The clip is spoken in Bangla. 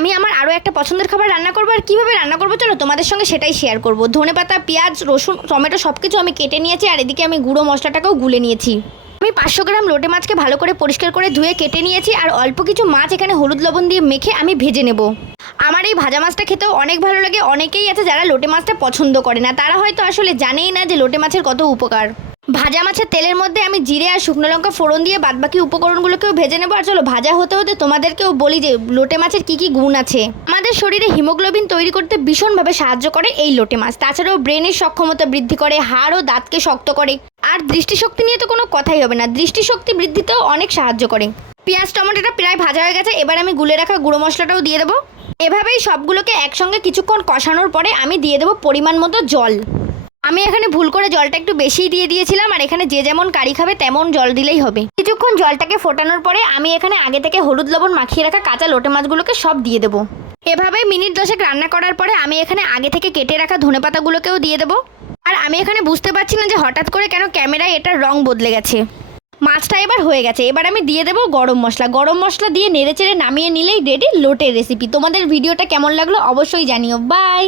আমি আমার আরও একটা পছন্দের খাবার রান্না করবো, আর কীভাবে রান্না করবো চলো তোমাদের সঙ্গে সেটাই শেয়ার করবো। ধনেপাতা, পেঁয়াজ, রসুন, টমেটো সব কিছু আমি কেটে নিয়েছি, আর এদিকে আমি গুঁড়ো মশলাটাকেও গুলে নিয়েছি। আমি 500 গ্রাম লোটে মাছকে ভালো করে পরিষ্কার করে ধুয়ে কেটে নিয়েছি, আর অল্প কিছু মাছ এখানে হলুদ লবণ দিয়ে মেখে আমি ভেজে নেব। আমার এই ভাজা মাছটা খেতেও অনেক ভালো লাগে। অনেকেই আছে যারা লোটে মাছটা পছন্দ করে না, তারা হয়তো আসলে জানেই না যে লোটে মাছের কত উপকার। ভাজা মাছের তেলের মধ্যে আমি জিরে আর শুকনো লঙ্কা ফোড়ন দিয়ে বাদবাকি উপকরণগুলোকেও ভেজে নেবো। আর চলো ভাজা হতে হতে তোমাদেরকেও বলি যে লোটে মাছের কী কী গুণ আছে। আমাদের শরীরে হিমোগ্লোবিন তৈরি করতে ভীষণভাবে সাহায্য করে এই লোটে মাছ। তাছাড়াও ব্রেনের সক্ষমতা বৃদ্ধি করে, হাড় ও দাঁতকে শক্ত করে, আর দৃষ্টিশক্তি নিয়ে তো কোনো কথাই হবে না, দৃষ্টিশক্তি বৃদ্ধিতেও অনেক সাহায্য করে। পেঁয়াজ টমেটোটা প্রায় ভাজা হয়ে গেছে, এবার আমি গুলে রাখা গুঁড়ো মশলাটাও দিয়ে দেবো। এভাবেই সবগুলোকে একসঙ্গে কিছুক্ষণ কষানোর পরে আমি দিয়ে দেবো পরিমাণ মতো জল। আমি এখানে ভুল করে জলটা একটু বেশিই দিয়ে দিয়েছিলাম, আর এখানে যে যেমন কারি খাবে তেমন জল দিলেই হবে। কিছুক্ষণ জলটাকে ফোটানোর পরে আমি এখানে আগে থেকে হলুদ লবণ মাখিয়ে রাখা কাঁচা লোটে মাছগুলোকে সব দিয়ে দেবো। এভাবেই মিনিট 10 রান্না করার পরে আমি এখানে আগে থেকে কেটে রাখা ধনেপাতাগুলোকেও দিয়ে দেবো। আর আমি এখানে বুঝতে পারছি না যে হঠাৎ করে কেন ক্যামেরায় এটার রং বদলে গেছে। মাছটা এবার হয়ে গেছে, এবার আমি দিয়ে দেবো গরম মশলা। গরম মশলা দিয়ে নেড়েচেড়ে নামিয়ে নিলেই রেডি লোটের রেসিপি। তোমাদের ভিডিওটা কেমন লাগলো অবশ্যই জানিও। বাই।